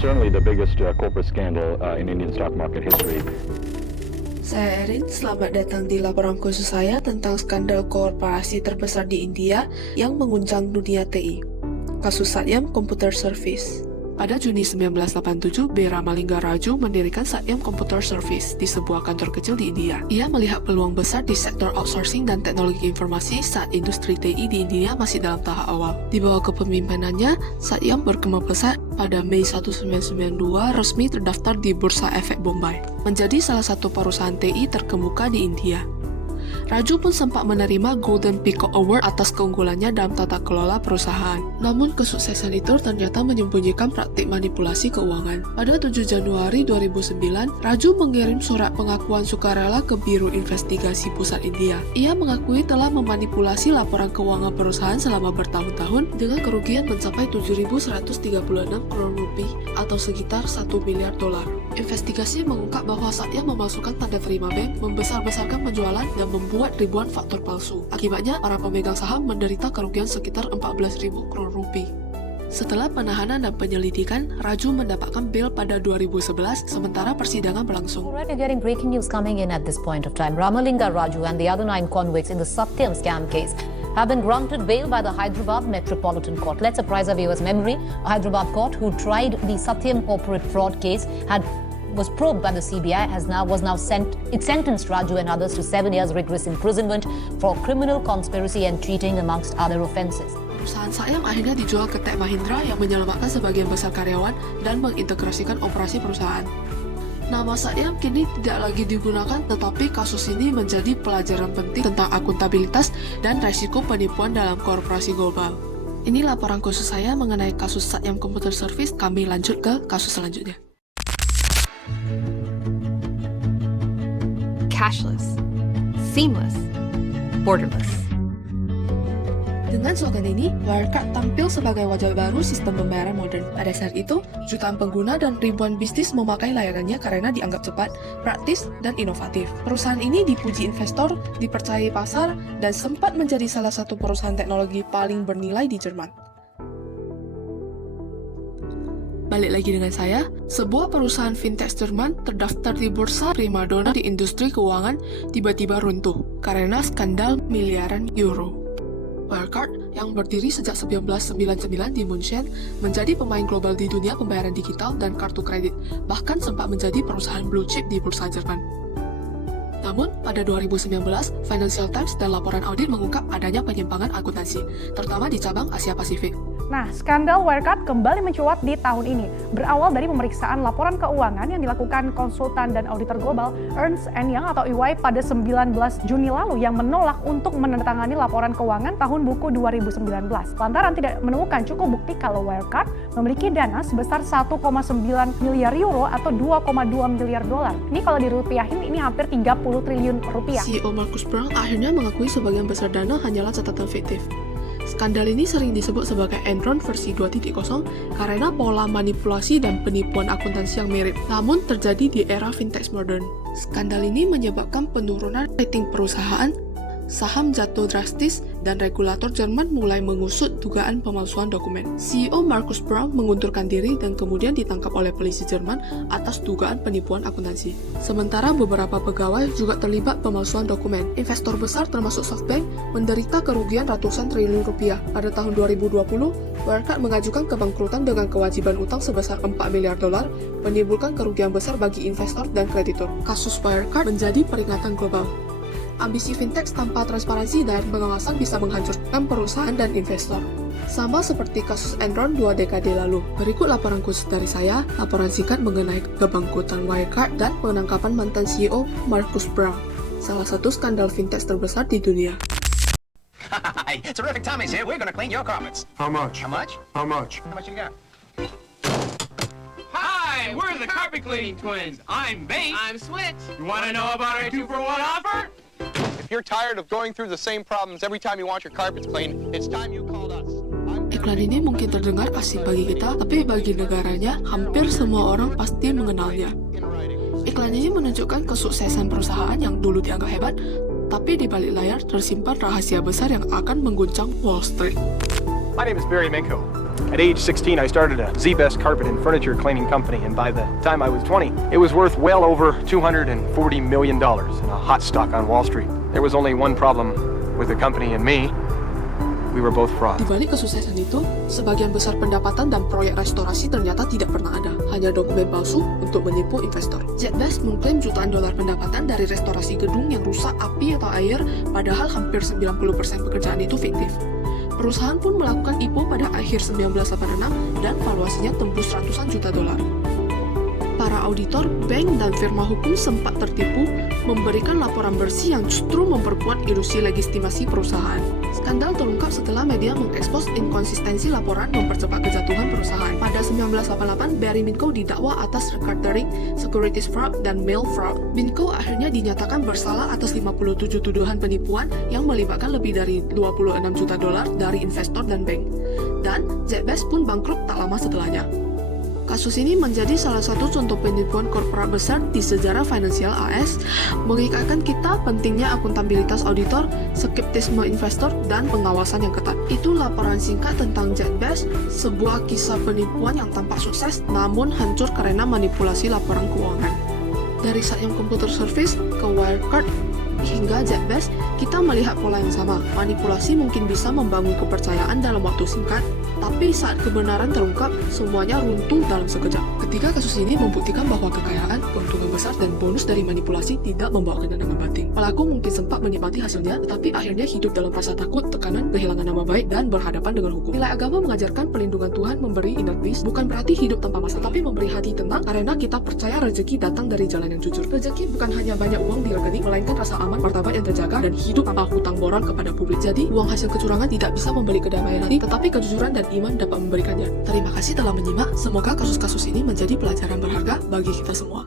certainly the biggest corporate scandal in Indian stock market history. Saya Erin, selamat datang di laporan khusus saya tentang skandal korporasi terbesar di India yang mengguncang dunia TI. Kasus Satyam Computer Service. Pada Juni 1987, B. Ramalingga Raju mendirikan Satyam Computer Service di sebuah kantor kecil di India. Ia melihat peluang besar di sektor outsourcing dan teknologi informasi saat industri TI di India masih dalam tahap awal. Di bawah kepemimpinannya, Satyam berkembang pesat. Pada Mei 1992 resmi terdaftar di Bursa Efek Bombay, menjadi salah satu perusahaan TI terkemuka di India. Raju pun sempat menerima Golden Peacock Award atas keunggulannya dalam tata kelola perusahaan. Namun kesuksesan itu ternyata menyembunyikan praktik manipulasi keuangan. Pada 7 Januari 2009, Raju mengirim surat pengakuan sukarela ke Biro Investigasi Pusat India. Ia mengakui telah memanipulasi laporan keuangan perusahaan selama bertahun-tahun dengan kerugian mencapai 7.136 crore rupiah atau sekitar 1 miliar dolar. Investigasi mengungkap bahwa Satya memasukkan tanda terima bank, membesar-besarkan penjualan, dan membuat ribuan faktur palsu. Akibatnya, para pemegang saham menderita kerugian sekitar 14.000 crore rupiah. Setelah penahanan dan penyelidikan, Raju mendapatkan bel pada 2011, sementara persidangan berlangsung. Alright, you're getting breaking news coming in at this point of time. Ramalingga Raju and the other 9 convicts in the Satyam scam case have been granted bail by the Hyderabad Metropolitan Court. Let's apprise our viewers' memory. A Hyderabad court who tried the Satyam corporate fraud case was probed by the CBI was now sentenced Raju and others to 7 years rigorous imprisonment for criminal conspiracy and cheating amongst other offences. Perusahaan Satyam akhirnya dijual ke Tech Mahindra yang menyelamatkan sebagian besar karyawan dan mengintegrasikan operasi perusahaan. Nama Satyam kini tidak lagi digunakan, tetapi kasus ini menjadi pelajaran penting tentang akuntabilitas dan resiko penipuan dalam korporasi global. Ini laporan khusus saya mengenai kasus Satyam Computer Service. Kami lanjut ke kasus selanjutnya. Cashless, seamless, borderless. Dengan slogan ini, Wirecard tampil sebagai wajah baru sistem pembayaran modern. Pada saat itu, jutaan pengguna dan ribuan bisnis memakai layanannya karena dianggap cepat, praktis, dan inovatif. Perusahaan ini dipuji investor, dipercayai pasar, dan sempat menjadi salah satu perusahaan teknologi paling bernilai di Jerman. Balik lagi dengan saya, sebuah perusahaan fintech Jerman terdaftar di bursa primadona di industri keuangan tiba-tiba runtuh karena skandal miliaran euro. Wirecard yang berdiri sejak 1999 di München menjadi pemain global di dunia pembayaran digital dan kartu kredit, bahkan sempat menjadi perusahaan blue chip di bursa Jerman. Namun, pada 2019, Financial Times dan laporan audit mengungkap adanya penyimpangan akuntansi, terutama di cabang Asia Pasifik. Nah, skandal Wirecard kembali mencuat di tahun ini. Berawal dari pemeriksaan laporan keuangan yang dilakukan konsultan dan auditor global Ernst & Young atau EY pada 19 Juni lalu yang menolak untuk menandatangani laporan keuangan tahun buku 2019. Lantaran tidak menemukan cukup bukti kalau Wirecard memiliki dana sebesar 1,9 miliar euro atau 2,2 miliar dolar. Ini kalau dirupiahin ini hampir 30 triliun rupiah. CEO Markus Braun akhirnya mengakui sebagian besar dana hanyalah catatan fiktif. Skandal ini sering disebut sebagai Enron versi 2.0 karena pola manipulasi dan penipuan akuntansi yang mirip, namun terjadi di era fintech modern. Skandal ini menyebabkan penurunan rating perusahaan, saham jatuh drastis, dan regulator Jerman mulai mengusut dugaan pemalsuan dokumen. CEO Markus Braun mengundurkan diri dan kemudian ditangkap oleh polisi Jerman atas dugaan penipuan akuntansi. Sementara beberapa pegawai juga terlibat pemalsuan dokumen. Investor besar termasuk SoftBank menderita kerugian ratusan triliun rupiah. Pada tahun 2020, Wirecard mengajukan kebangkrutan dengan kewajiban utang sebesar 4 miliar dolar, menimbulkan kerugian besar bagi investor dan kreditur. Kasus Wirecard menjadi peringatan global. Ambisi fintech tanpa transparansi dan pengawasan bisa menghancurkan perusahaan dan investor. Sama seperti kasus Enron 2 dekade lalu. Berikut laporan khusus dari saya, laporan singkat mengenai kebangkrutan Wirecard dan penangkapan mantan CEO Markus Braun, salah satu skandal fintech terbesar di dunia. Hi, terrific Tommy's here. We're gonna clean your carpets. How much? How much? How much? How much you got? Hi, we're the Carpet Cleaning Twins. I'm Base. I'm Switch. You want to know about our 2-for-1 offer? If you're tired of going through the same problems every time you want your carpets cleaned, it's time you called us. Iklan ini mungkin terdengar asing bagi kita, tapi bagi negaranya, hampir semua orang pasti mengenalnya. Iklan ini menunjukkan kesuksesan perusahaan yang dulu dianggap hebat, tapi di balik layar tersimpan rahasia besar yang akan mengguncang Wall Street. My name is Barry Minko. At age 16, I started a Z-Best carpet and furniture cleaning company, and by the time I was 20, it was worth well over $240 million in a hot stock on Wall Street. There was only one problem with the company and me. We were both frauds. Di balik kesuksesan itu, sebagian besar pendapatan dan proyek restorasi ternyata tidak pernah ada, hanya dokumen palsu untuk menipu investor. ZBest mengklaim jutaan dolar pendapatan dari restorasi gedung yang rusak api atau air, padahal hampir 90% pekerjaan itu fiktif. Perusahaan pun melakukan IPO pada akhir 1986 dan valuasinya tembus ratusan juta dolar. Para auditor, bank, dan firma hukum sempat tertipu memberikan laporan bersih yang justru memperkuat ilusi legitimasi perusahaan. Skandal terungkap setelah media mengekspos inkonsistensi laporan mempercepat kejatuhan perusahaan. Pada 1988, Barry Minkow didakwa atas recordering, securities fraud, dan mail fraud. Minkow akhirnya dinyatakan bersalah atas 57 tuduhan penipuan yang melibatkan lebih dari 26 juta dolar dari investor dan bank. Dan ZBest pun bangkrut tak lama setelahnya. Kasus ini menjadi salah satu contoh penipuan korporat besar di sejarah finansial AS, mengingatkan kita pentingnya akuntabilitas auditor, skeptisme investor, dan pengawasan yang ketat. Itu laporan singkat tentang ZBest, sebuah kisah penipuan yang tampak sukses namun hancur karena manipulasi laporan keuangan. Dari Satyam Computer Service ke Wirecard hingga ZBest, kita melihat pola yang sama. Manipulasi mungkin bisa membangun kepercayaan dalam waktu singkat, tapi saat kebenaran terungkap, semuanya runtuh dalam sekejap. Ketiga kasus ini membuktikan bahwa kekayaan, keuntungan besar, dan bonus dari manipulasi tidak membawa kenangan batin. Pelaku mungkin sempat menikmati hasilnya, tetapi akhirnya hidup dalam rasa takut, tekanan, kehilangan nama baik, dan berhadapan dengan hukum. Nilai agama mengajarkan perlindungan Tuhan memberi inner peace, bukan berarti hidup tanpa masalah, tapi memberi hati tenang karena kita percaya rezeki datang dari jalan yang jujur. Rezeki bukan hanya banyak uang di rekening, melainkan rasa aman, martabat yang terjaga, dan hidup tanpa hutang boran kepada publik. Jadi, uang hasil kecurangan tidak bisa membeli kedamaian hati, tetapi kejujuran dan iman dapat memberikannya. Terima kasih telah menyimak. Semoga kasus-kasus ini menjadi pelajaran berharga bagi kita semua.